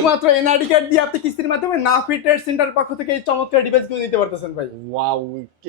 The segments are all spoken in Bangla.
শুধুমাত্র এনআইডি কার্ড দিয়ে আপনি কিস্তির মাধ্যমে নাফি ট্রেড সেন্টার পক্ষ থেকে এই চমৎকার ডিভাইসগুলো নিতে পারতেছেন ভাই। ওয়াও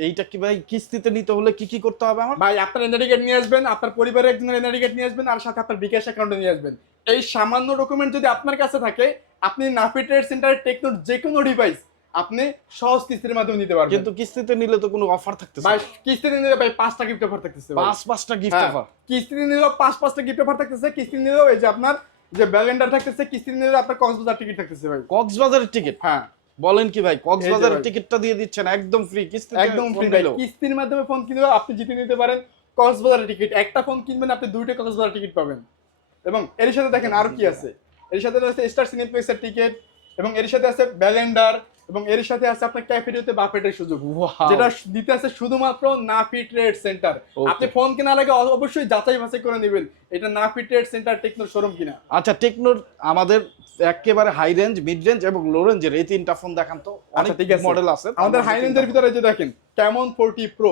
এইটা কি ভাই? কিস্তিতে নিতে হলে কি কি করতে হবে আমার? ভাই আপনার এনআইডি কার্ড নিয়ে আসবেন আপনার পরিবারের একজনের এনআইডি কার্ড নিয়ে আসবেন আর সাথে আপনার বিকাশ অ্যাকাউন্টে নিয়ে আসবেন। এই সামান্য ডকুমেন্ট যদি আপনার কাছে থাকে আপনি নাফি ট্রেড সেন্টারের টেকনোর যে কোনো ডিভাইস আপনি সহজ কিস্তির মাধ্যমে নিতে পারবেন। কিন্তু কিস্তিতে নিলে তো কোনো অফার থাকতেছে ভাই কিস্তিতে নিলে ভাই পাঁচটা গিফট অফার থাকতেছে পাঁচ পাঁচটা গিফট হ্যাঁ, অফার কিস্তিতে নিলেও পাঁচ পাঁচটা গিফট অফার থাকতেছে কিস্তি নিলেও এই যে আপনার যে ব্যালেন্ডার থাকতেছে কিস্তি নিলেও আপনার কক্সবাজার টিকিট থাকতেছে ভাই। কক্সবাজারের টিকিট হ্যাঁ। বলেন কি ভাই কক্সবাজারের টিকিটটা দিয়ে দিচ্ছেন একদম ফ্রি কিস্তি একদম ফ্রি ভাই। কিস্তির মাধ্যমে ফোন কিনলে আপনি জিতে নিতে পারেন কক্সবাজারের টিকিট একটা ফোন কিনবেন আপনি দুইটা কক্সবাজার টিকিট পাবেন। এবং এর সাথে দেখেন আরও কি আছে। এর সাথে আছে স্টার সিনেপ্লেক্সের টিকিট এবং এর সাথে আছে ব্যালেন্ডার এবং এর সাথে আছে আপনার ক্যাফেটেরিয়াতে বাফেটের সুযোগ। যেটা দিতে আছে শুধুমাত্র নাফি ট্রেড সেন্টার। আপনি ফোন কেনার আগে অবশ্যই যাচাই বাছাই করে নেবেন এটা নাফি ট্রেড সেন্টার টেকনোর শোরুম কিনা। আচ্ছা টেকনোর আমাদের একেবারে হাই রেঞ্জ মিড রেঞ্জ এবং লো রেঞ্জের এই তিনটা ফোন দেখান তো। আচ্ছা, ঠিক আছে। মডেল আছে। আমাদের হাই রেঞ্জের ভিতরে যে দেখেন কেমন ফোরটি প্রো.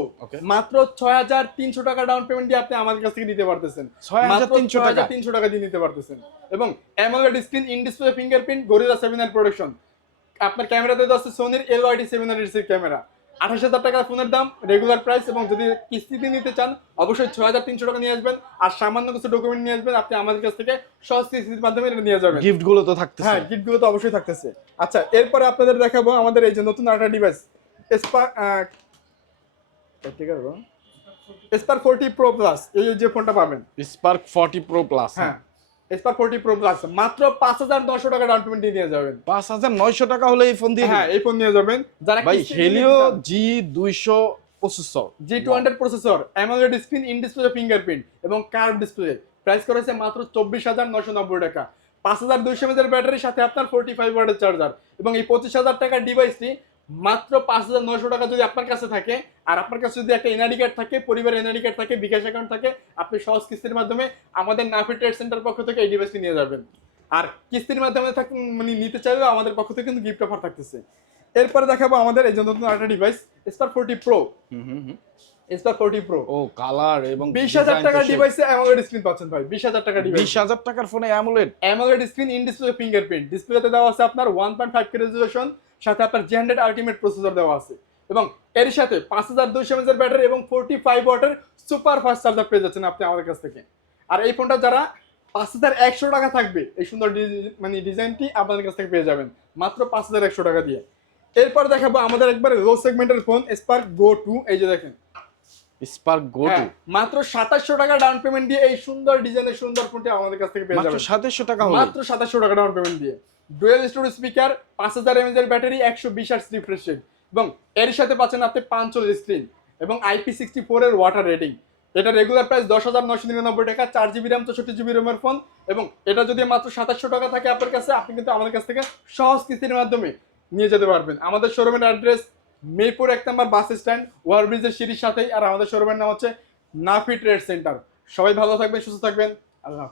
মাত্র ছয় হাজার তিনশো টাকা ডাউন পেমেন্ট দিয়ে আপনি আমাদের কাছ থেকে নিতে পারতেছেন। 6,300 টাকা? তিনশো টাকা দিয়ে নিতে পারতেছেন। এবং AMOLED screen in display fingerprint Gorilla seven এর প্রোডাকশন আপনার ক্যামেরাতে আছে সোনির এল ওয়াইডি সেভেন এর ক্যামেরা আঠাশ হাজার টাকা ফোনের দাম রেগুলার প্রাইস এবং যদি কিস্তিতে নিতে চান অবশ্যই ছয় হাজার তিনশো টাকা নিয়ে আসবেন। আর সামান্য কিছু ডকুমেন্ট নিয়ে আসবেন আপনি আমাদের কাছ থেকে সহজ কিস্তির মাধ্যমে এটা নিয়ে যাবেন। গিফটগুলো তো থাকতেছে। হ্যাঁ গিফটগুলো তো অবশ্যই থাকতেছে। আচ্ছা এরপরে আপনাদের দেখাবো আমাদের এই যে নতুন আরেকটা device Spark Spark forty Pro Plus এই যে ফোনটা পাবেন। স্পার্ক 40 প্রো প্লাস হ্যাঁ। স্পার ফোরটি প্রো প্লাস মাত্র পাঁচ হাজার নশো টাকা ডাউন পেমেন্ট দিয়ে নিয়ে যাবেন। পাঁচ হাজার নয়শো টাকা হলে এই ফোন দিয়ে হ্যাঁ এই ফোন নিয়ে যাবেন। যারা ভাই হেলিও জি দুইশো পঁচিশশো G two hundred processor AMOLED screen in display fingerprint এবং কার্ভ ডিসপ্লে প্রাইস করেছে মাত্র চব্বিশ হাজার নশো নব্বই টাকা। পাঁচ হাজার দুইশো ব্যাটারির সাথে আপনার ফোর্টি ফাইভ ওয়াটের চার্জার এবং এই পঁচিশ হাজার টাকার ডিভাইসটি মাত্র পাঁচ হাজার নয়শো টাকা যদি আপনার কাছে থাকে, আর আপনার কাছে যদি একটা এনআরডি কার্ড থাকে, পরিবারের এনআরডি কার্ড থাকে, বিকাশ অ্যাকাউন্ট থাকে, আপনি সহজ কিস্তির মাধ্যমে আমাদের নাফি ট্রেড সেন্টার পক্ষ থেকে এই ডিভাইসটি নিয়ে যাবেন। আর কিস্তির মাধ্যমে মানে নিতে চাইলেও আমাদের পক্ষ থেকে কিন্তু গিফট অফার থাকতেছে। এরপরে দেখাবো আমাদের এই নতুন আরেকটা device Spark forty Pro Spark forty Pro ও কালার এবং বিশ হাজার টাকার ডিভাইসে অ্যামোলেড স্ক্রিন পাচ্ছেন ভাই বিশ হাজার টাকার ডিভাইস বিশ হাজার টাকার ফোনে AMOLED AMOLED screen in display fingerprint ডিসপ্লেতে দেওয়া আছে আপনার কে সাথে আপনার আলটিমেট প্রসেসর দেওয়া আছে। এবং এর সাথে ব্যাটারি এবং ওয়াটের সুপার ফাস্ট চার্জার পেয়ে যাচ্ছেন আপনি আমাদের কাছ থেকে। আর এই ফোনটা যারা পাঁচ হাজার একশো টাকা থাকবে এই সুন্দর মানে ডিজাইনটি আপনাদের কাছ থেকে পেয়ে যাবেন। মাত্র পাঁচ হাজার একশো টাকা দিয়ে। এরপর দেখাবো আমাদের একবার লো সেগমেন্টের ফোন স্পার্ক গো টু এই যে দেখেন। স্পার্ক গো টু মাত্র সাতাশশো টাকা ডাউন পেমেন্ট দিয়ে এই সুন্দর ডিজাইনের সুন্দর ফোনটি আমাদের কাছ থেকে পেয়ে যাবেন মাত্র যাবেন। সাতাশশো টাকা হলে। মাত্র সাতাশশো টাকা ডাউন পেমেন্ট দিয়ে। ডুয়েল স্টোরেজ স্পিকার পাঁচ হাজার এমএজ এর ব্যাটারি একশো বিশ আট রিফ্রেশ রেট এবং এর সাথে পাচ্ছেন আপনি পাঁচচল্লিশ স্ক্রিন এবং আইপি সিক্সটি ফোর এর ওয়াটার রেটিং এটা রেগুলার প্রাইস দশ হাজার নশো নিরানব্বই টাকা চার জিবি র্যাম চৌষট্টি জিবি র্যামের ফোন এবং এটা যদি মাত্র সাতাশশো টাকা থাকে আপনার কাছে আপনি কিন্তু আমাদের কাছ থেকে সহজ কিস্তির মাধ্যমে নিয়ে যেতে পারবেন। আমাদের শোরুমের অ্যাড্রেস মেপুর এক নম্বর বাস স্ট্যান্ড ওভারব্রিজের সিঁড়ির সাথেই, আর আমাদের শোরুমের নাম হচ্ছে নাফি ট্রেড সেন্টার। সবাই ভালো থাকবেন, সুস্থ থাকবেন। আল্লাহ